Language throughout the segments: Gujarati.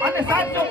અને સાચો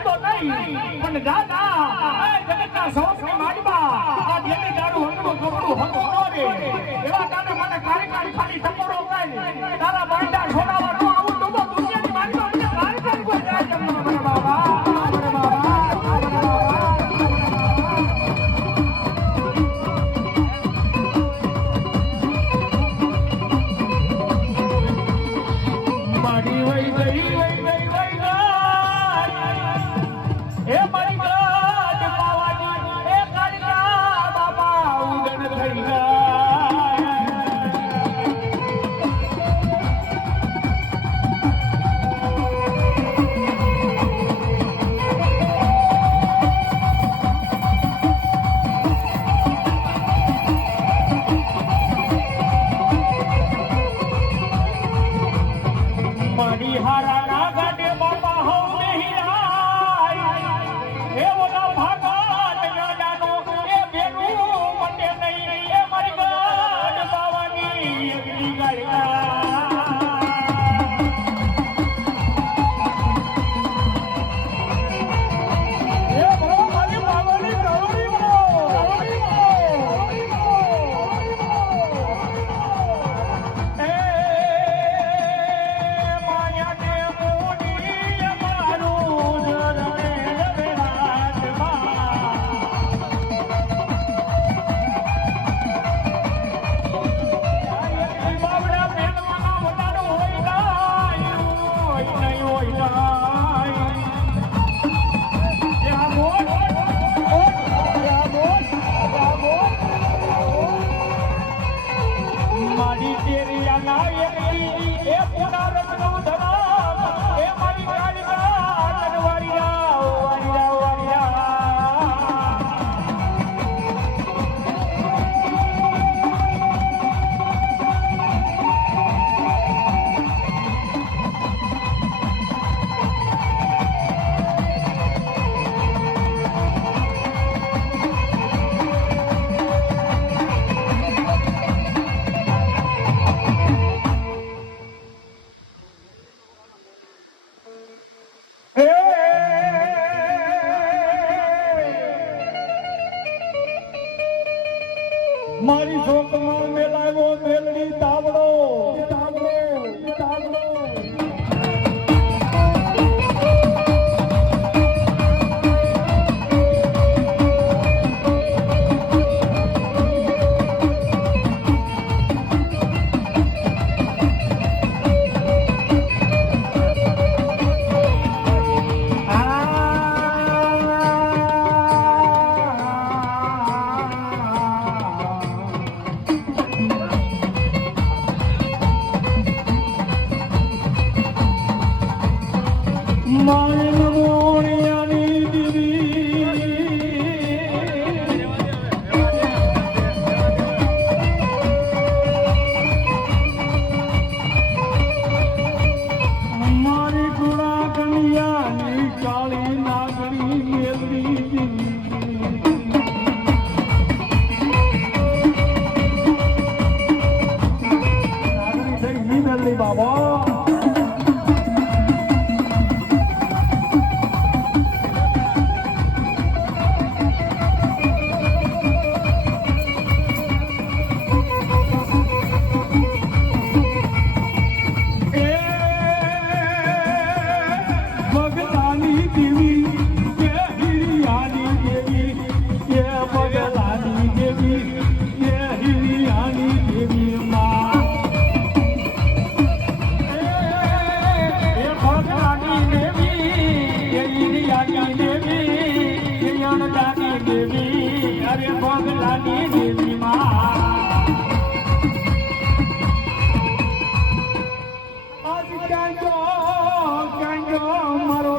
તો નહીં પણ દાદા આ જગતના આ જેને તારું અંગનું કપડું હતું નો તારા મને કાર્યકારી ખાલી ટકોરો થાય તારા બાંડા છોડાવવાનો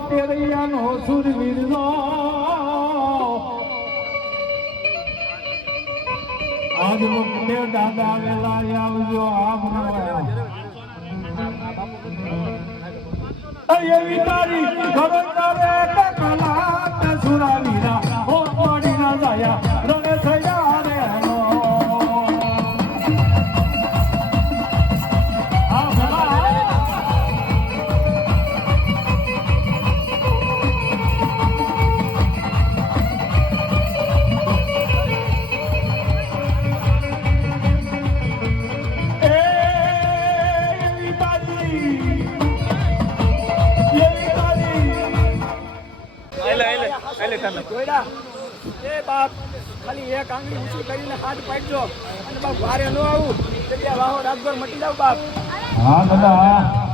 તેરૈયાનો સુરવીરનો. આજ મુક્તે દાદા વેલા આવજો આમ એવી તારી ખબર તારે કલા સુરાવી જોયડા. એ બાપ, ખાલી એક આંગળી ઊંચી કરીને હાથ પાડજો. અને બાપ, વારે ન આવું. જગ્યા વાહો રાતભર મટી જાવ બાપ. હા, દાદા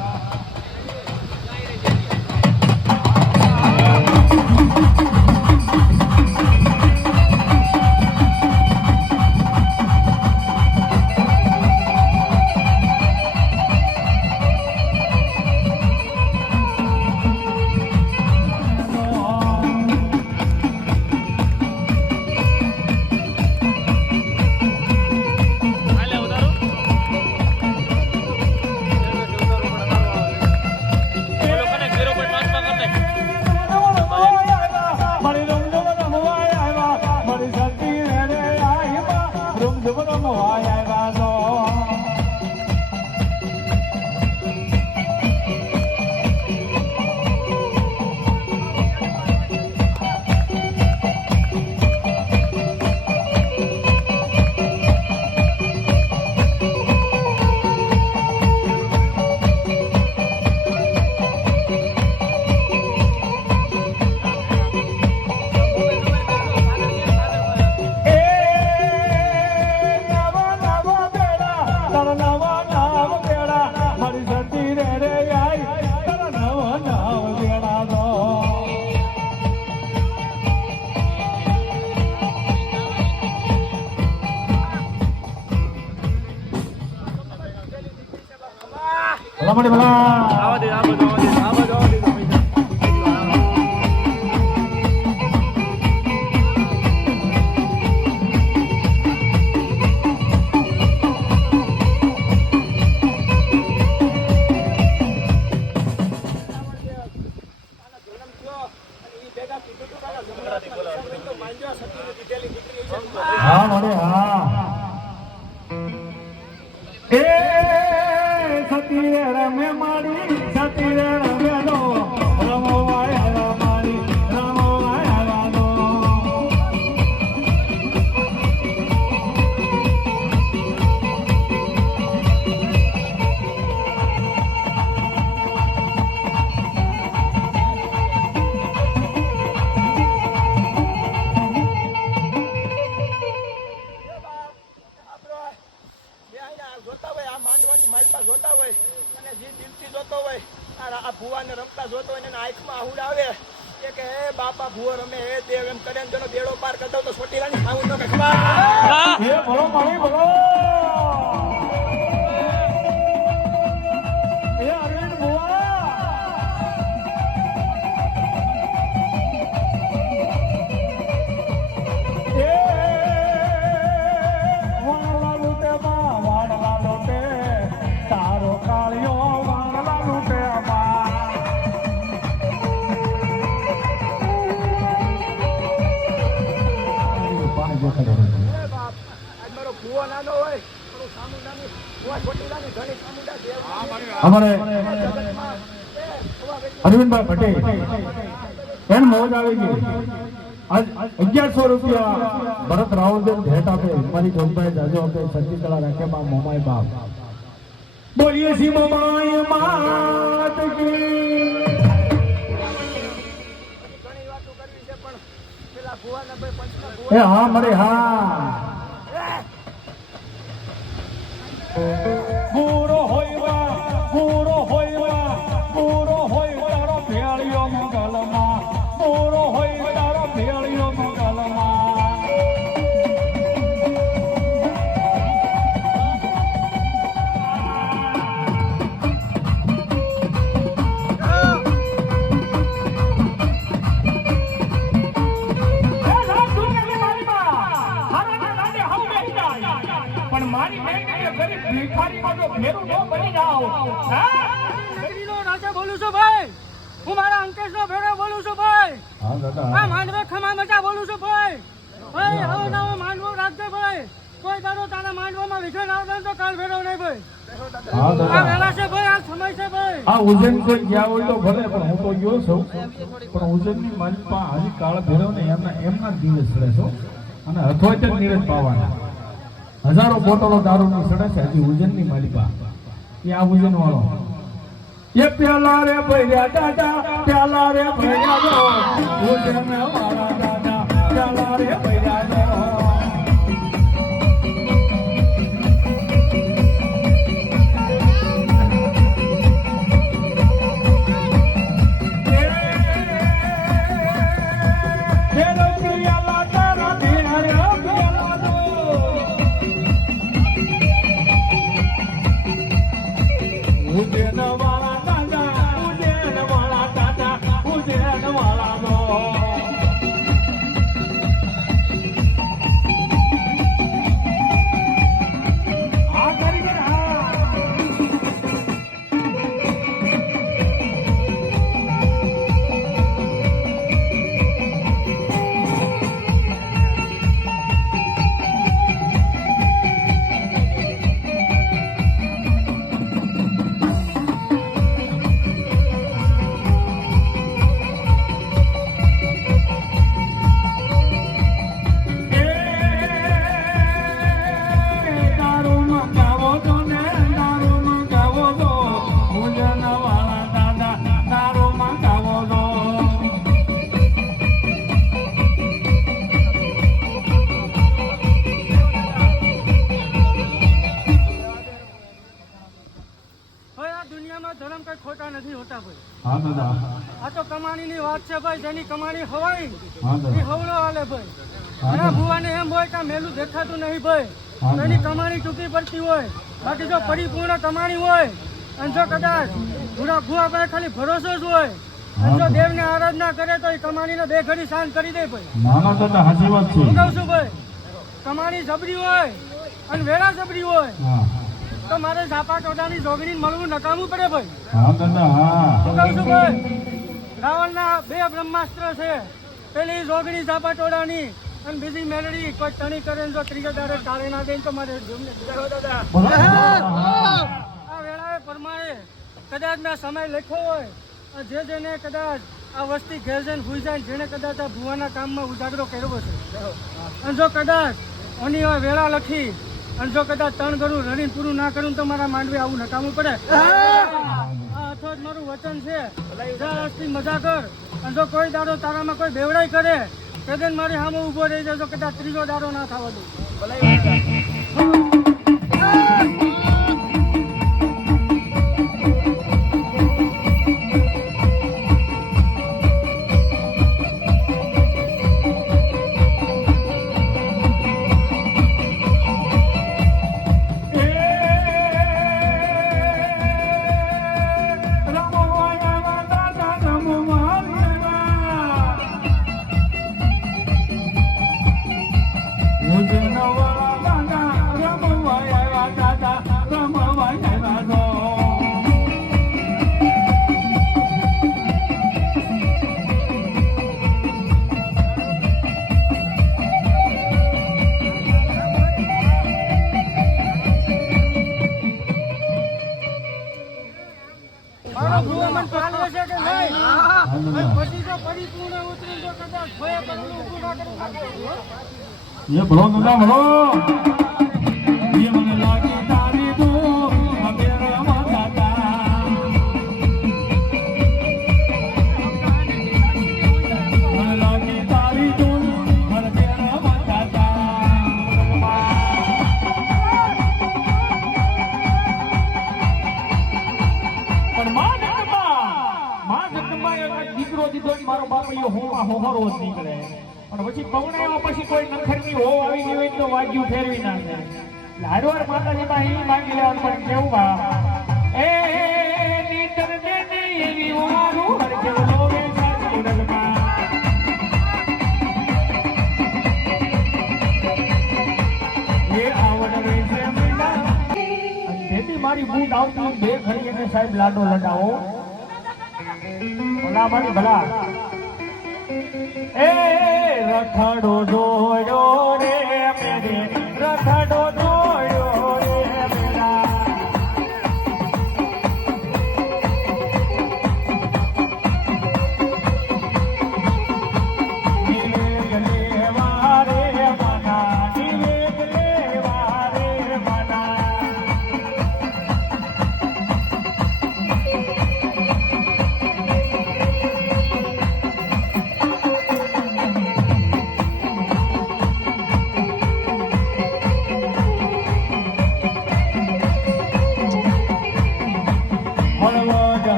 હા મને હા. એ સતી રે મે મારી સતી રે અમારે અરવિંદભાઈ પટેલ એને મોજ આવી ગયું આજ અગિયારસો રૂપિયા ભરત રાવલદેવ ભેટ આપે મારી જોગભાઈ જાજો આપે સચી કળા રાખે બા મોમાય બાપ બોલીએ સી મોમાય માત કી એ હા મરે હા તો ભલે, પણ હું તો ગયો છું. પણ ઉજ્જૈનની માલિકમાં હજી કાળ ભેરવ ને એમના એમના દિવસ સડે છો અને હથોય જ નીરજ પાવાના. હજારો બોટલો દારૂની સડે છે, હજી ઉજ્જૈનની માલિકા એ આ ઉજ્જૈન વાળો એ પ્યાલા રે ભૈયા દાદા, પ્યાલા રે ભૈયા ઉજ્જૈન વાળા પડતી હોય બાકી જો પરિપૂર્ણ કમાણી હોય અને જો કદાચ ગુરા ગુવા પાસે ખાલી ભરોસો જ હોય અને જો દેવને આરાધના કરે તો એ કમાણીને બે ઘડી શાંત કરી દે ભાઈ. હું કહું છું ભાઈ? કમાણી જબરી હોય અને વેળા જબરી હોય તો મારે ઝાપા ટોડાની જોગણી મળવું નકામું પડે ભાઈ. હું કહું છું ભાઈ? રાવણના બે બ્રહ્માસ્ત્ર છે. પેલી જોગણી ઝાપા ટોડાની અને બીજી મેળડી કોઈ ટણી કરે ને જો ત્રીજા દાડે કાઢી ના દે તો મારે દાદા. આ વેળાએ પ્રમાણે કદાચ મેં સમય લખ્યો હોય જે જેને કદાચ આ વસ્તી ઘેર જઈને ભૂઈ જાય જેને કદાચ આ ભુવાના કામમાં ઉજાગરો કર્યો છે અને જો કદાચ ઓની વેળા લખી અને જો કદાચ ત્રણ ગરું રણીને પૂરું ના કરું તો મારા માંડવી આવું નકામું પડે. આ અથવા મારું વચન છે. મજા કર. અને જો કોઈ દાડો તારામાં કોઈ બેવડાઈ કરે તો મારી સામે ઊભો રહી તો કદાચ ત્રીજો દાડો ના થવા દઉં મારો એ ભલો દાદા ભલો. મારો બાપડીયો હોમાં હોહરો જ નીકળે. પણ પછી પવણાયો પછી કોઈ નખરની હો આવી હોય તો વાગ્યું ફેરવી ના એટલે હારવાર માતાજી પાસે એ માંગી લેવાનું પણ કેવું બા? એ નીતર દે વારું હર કેવલો સાચી રલમાં એ આવડ રે છે મીના અને જેથી મારી બૂટ આવતી બે એને સાહેબ લાડો લડાવો. ભલા મારી ભલા. એ રખડો જોયો રે રખડો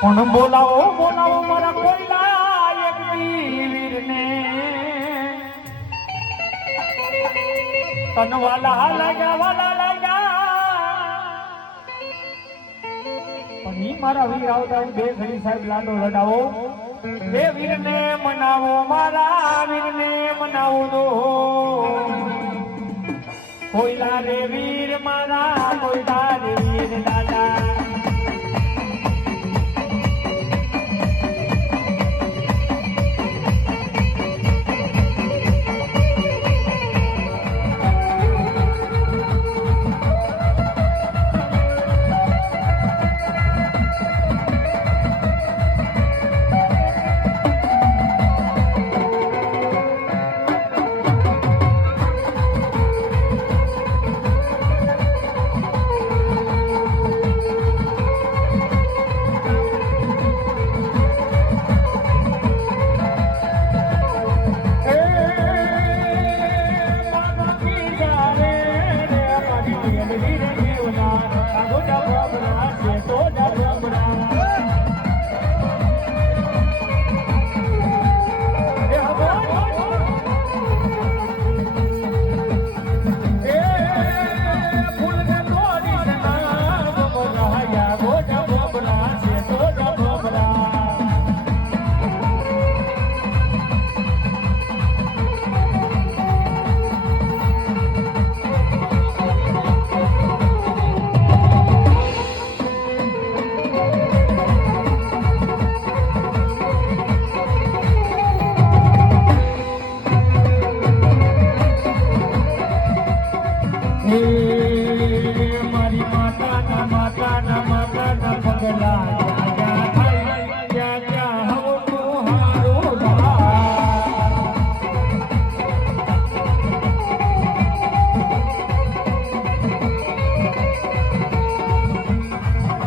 પણ બોલાવો બોલાવો મારા કોયલા, એક વીરને તન વાલા લાગ્યા વાલા લાગ્યા. પણ મારા વીર આવતા બે ઘડી સાહેબ લાડો લડાવો. બે વીરને મનાવો, મારા વીરને મનાવો દો. કોઈલા રે વીર, મારા કોયલા થાય.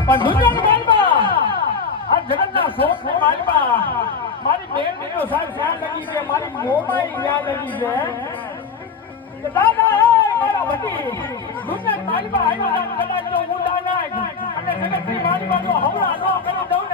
પણ દુનિયાની માલમાં, આ જગતના શોખની માલમાં, મારી બેનડીનો સાહેબ મારી મોમાઈ ક્યાં લગી છે કે ગુજરાત માલમાં આવ્યો જો હું દાના અને જગતની માલમાં જો હવળા ન કરી દઉં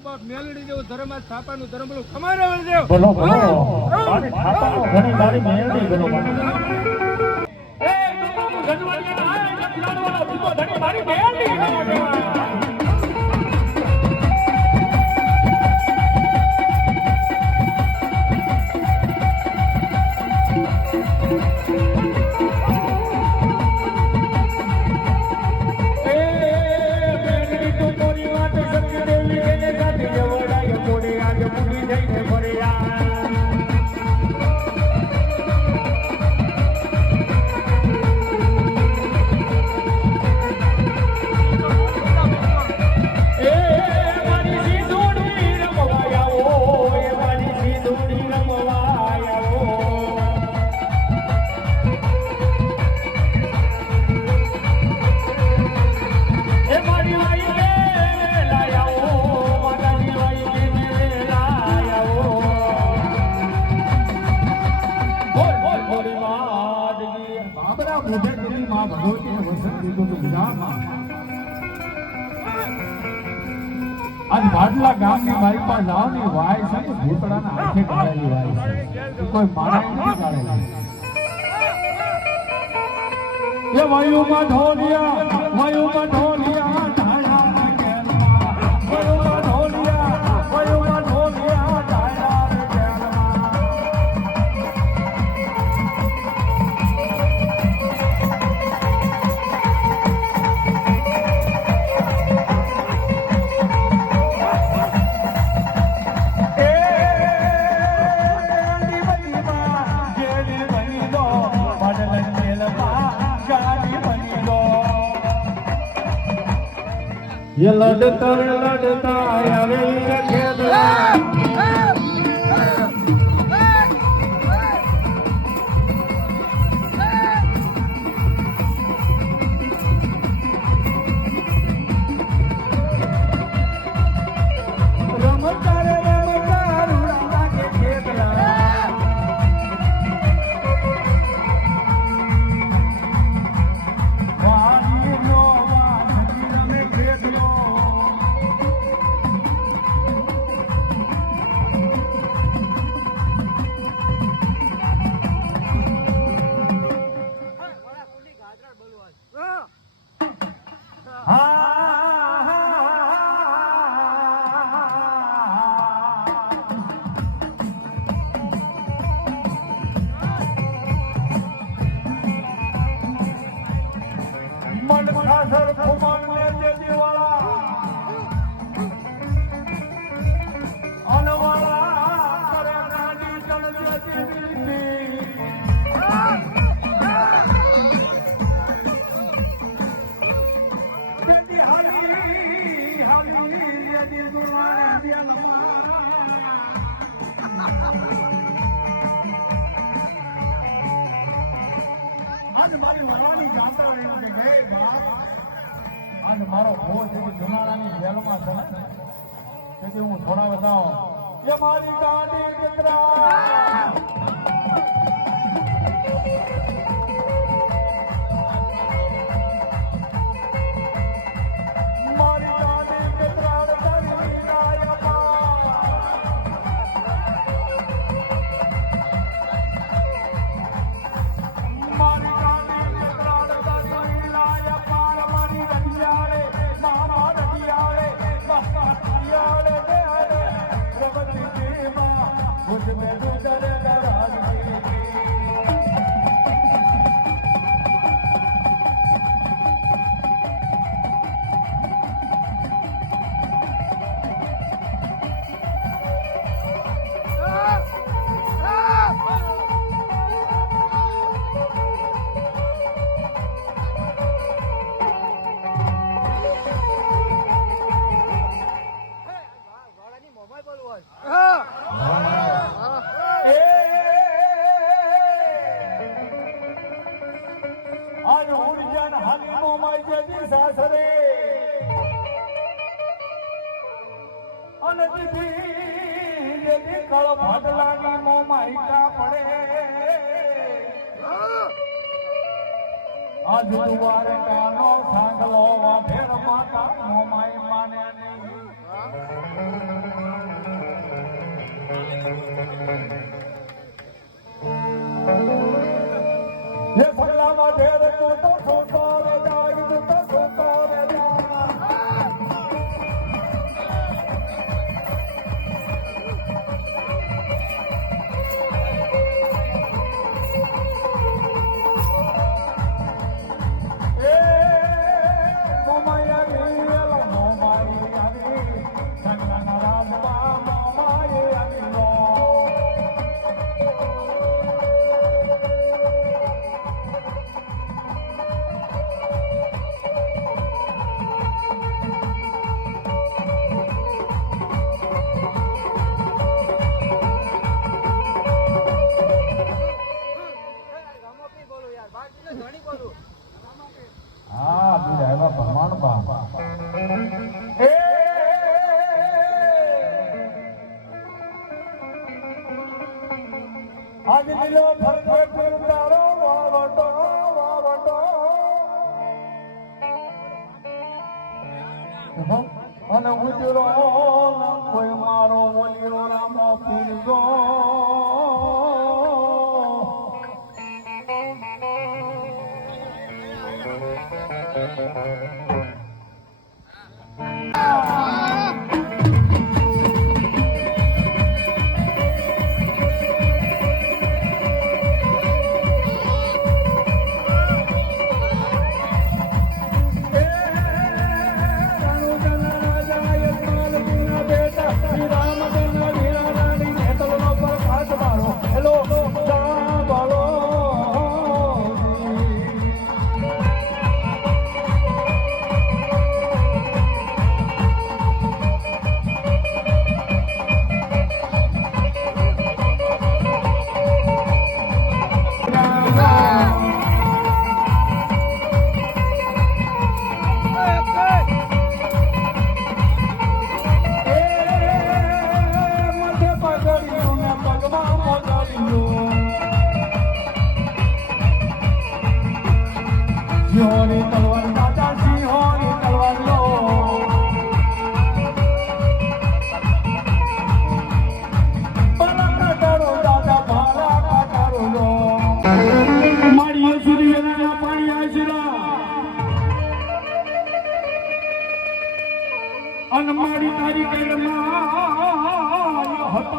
બાપ મેલડી જેવું ધર્મ પેલું ખમારે દેવ બોલો બોલો. ઘણી મારી બોલો એ ગજવાડિયા ધણી મારી આજ માટલા ગામની મારી પાસે આવની વાય છે ને ભૂતળાના હાથે કાઢેલી વાય છે. કોઈ માણસ નથી કાઢેલી એ વાયુમાં ઢોલિયા વાયુમાં ઢોલિયા. લડ કર લડતા આવે ખેદલા ઘોડા બતાવો કે મારી ગાડી અને ઉર્જાન હાલીનો માઈજેજી સાસરે. અને તિથી જેજી કળ ભાગ લાગી મો માઈકા પડે. આજ દુવાર કાનો સાંગલો વાઢેર માતા મો માઈ માને નહીં ದೇವರನ್ನು ತೋರಿಸುತ್ತ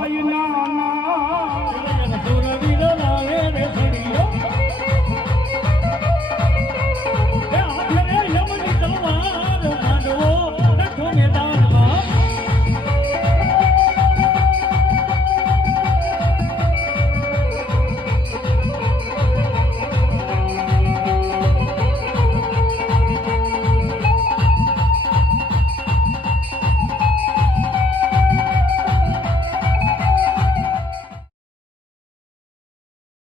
Are you not?